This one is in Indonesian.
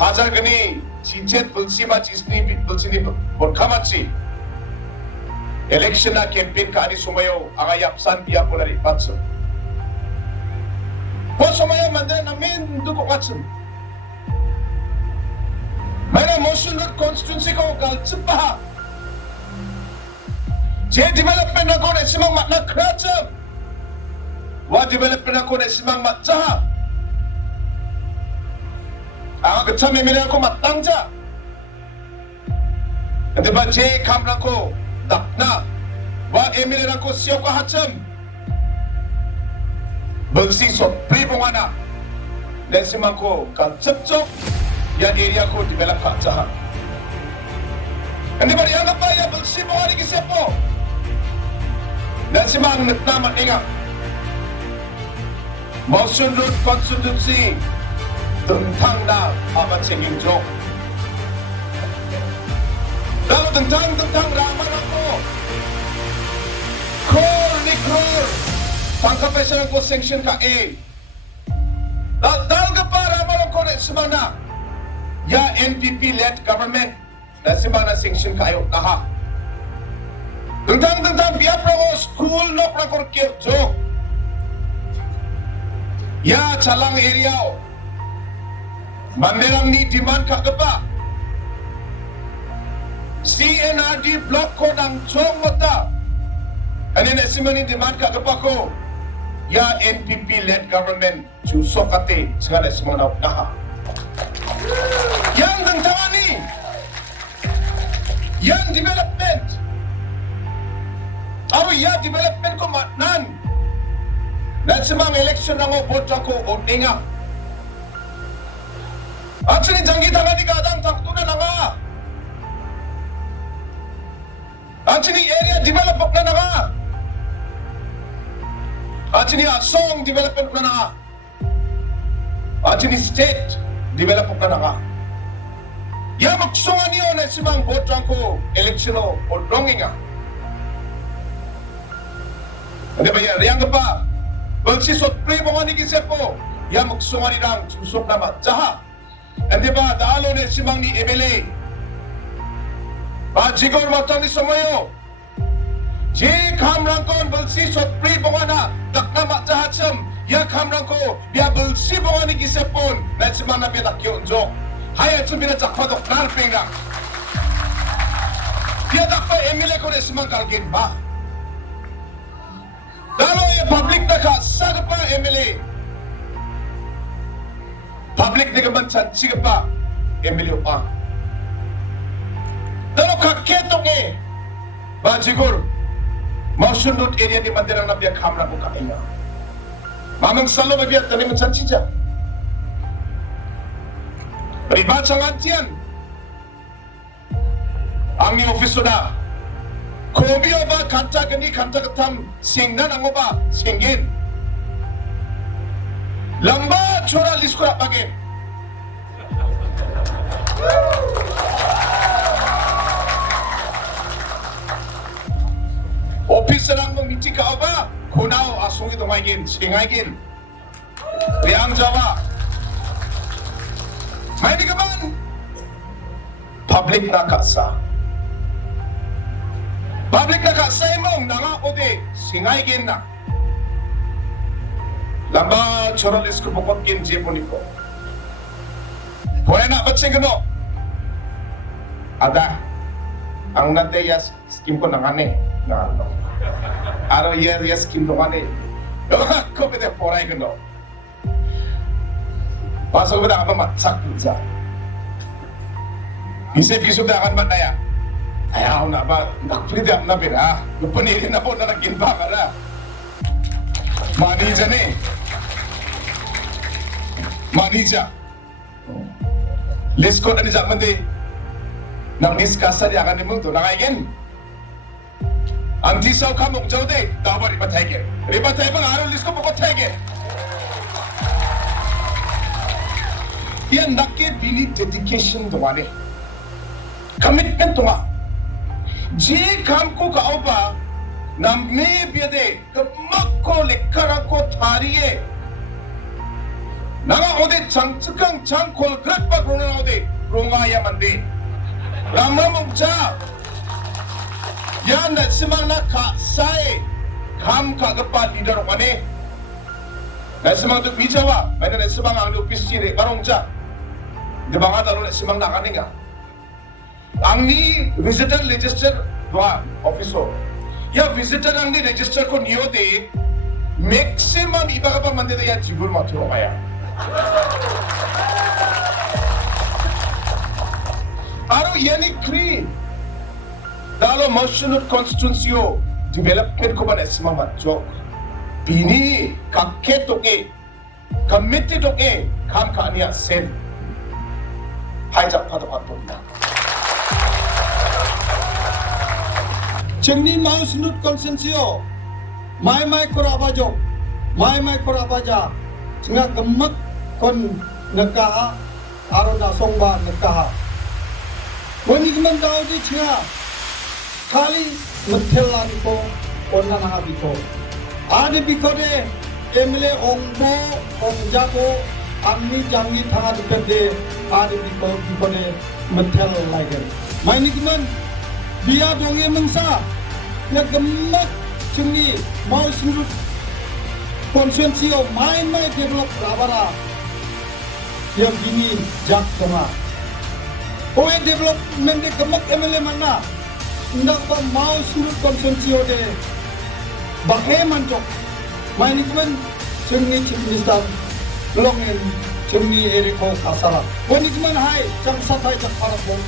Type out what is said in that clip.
하자 그니 진짜 불시마 지스니 불시니 볼카마치 eleksyona campaign ka ani sumayo ang ayapsan biya po na rin patso. Po sumayo mandala namin duko patso. May na Mawshynrut constituency ko kaltsipa. Je development ako na simang matna kratsam. Wa development ako na simang matsaha. Ang katsami mila ako matangja. Hindi ba je kamra ko dakna wa emile ko siyo ka hatsam. Bagsi so pribongana. Dan simang ko kaltsap ya area ko develop hatsaha. Hindi ba riyan pa ya bagsi mo ani kisepo. Dan simang natnamat inga. Mawshynrut constituency tentang na apa cengingjo. Lalu tentang ramai aku. Kor tangkap pesan aku sanction ka A. Dal ka ramai aku nak semana. Ya NPP led government dan semana sanction ka ayo taha. Tentang biar pro school no prakor jo. Ya Shallang area. Mandirang ni demand ka ba? CNRD block ko ng chong mata. Ano na simani demand ka ba ko? Ya NPP led government susokate sa na simana na. Yang tentangani. Yang development. Aro ya development ko matnan. Dan semang election ng boto ko o tinga. Actually, jangi tangan di kadang taktunan na nga. Actually, area develop na nga. Actually, song development na nga. Actually, state develop na nga. Ya magsungan niyo na simang botang ko election o donging nga. Hindi ba yan? Riyan ka pa. Bagsisot pre mo nga ni Gisepo. Ya magsungan nilang susok na matsaha. Hindi ba, dalo na simang ni Emily. Bah Gigur Myrthong ni sumayo. Je kamrang ko ang balsi sot pri bunga na dakna matsahatsam. Ya kamrang ko, biya balsi bunga ni Gisepon. Na simang na biyadak jok. Hayat sumina jakpadok narping na. Biyadak pa Emily ko na simang kalgin ba? Dalo ya public na ka, sana pa Emily. Public ni kaman chansi ka pa, Emilio pa. Dalo kaketong Bah Gigur, Mawshynrut area ni mandirang na biya kamera ko kaina. Mamang salo ba biya tani man chansi dyan. Riba changan tiyan. Ang ni ofiso na, kobiyo ba kanta gani kanta katam singnan ang ba singin. Lamba chora liskura pagin. Office lang mong miti ka ba? Kunaw asong ito ngayon, singagin. Riang Jawa. May di ka man? Public na kasa. Public na kasa mong nangako di, singagin na. Lamba chorolis ko pokot kin jepo ni ko. Pwede na ba't siya gano? Ada, ang nadayas skim ko nangane. Araw yes skim nangane. Ko pwede poray gano. Pasok ba na ka mamatsak sa? Isip-isip na akan mataya. Ayaw na ba? Nakpwede ako na pira. Napanirin na po na nagkinba ka na. Mani dyan Manija. Lisko na ni Jack Mandi. Nang niskasa niya ka ni Mungto. Nakaigin. Ang tisaw ka mong jaude. Dawa ribataykin. Ribatay bang araw lisko po ko taykin. Yan nakit bili dedication to wani. Commitment to nga. Ji kam ko ka ba na may biyade kamak ko likara ko tariye. Nanga ode chang cikang chang kol grat pa krona ode ronga ya mandi. Ramamong cha. Yan na simang na ka sai kam ka gapa leader wane. Na simang tu bijawa, mana na simang ang office re karong cha. Di ba nga talo na simang na kaninga. Ang ni visitor register dua officer. Ya visitor ang ni register ko niyo de maximum iba ka pa mandi ya Gigur Myrthong kaya. Aro yani Shri dalo Mawshynrut constituency development ko ba na simang matjok. Bini kakke toke committee toke kam ka niya sen. Hijack pa to na. Cengni Mawshynrut constituency mai korabajo mai korabaja cenga gemek kon nekaha arona songba nekaha wani gemen daw di cenga kali metelan ko onna na biko ade biko de emle ongbo ongjago amni jangi thanga de ade biko de metel lagen mai ni gemen dia donge mengsa ya gemek cengni Mawshynrut constituency mai develop rabara ya gini jak tengah oe development de gemek emele mana ndak pa Mawshynrut constituency de bahe manjok mai ni kan cengni chief minister longen cengni eriko kasara wani kan hai jam satai jak parapong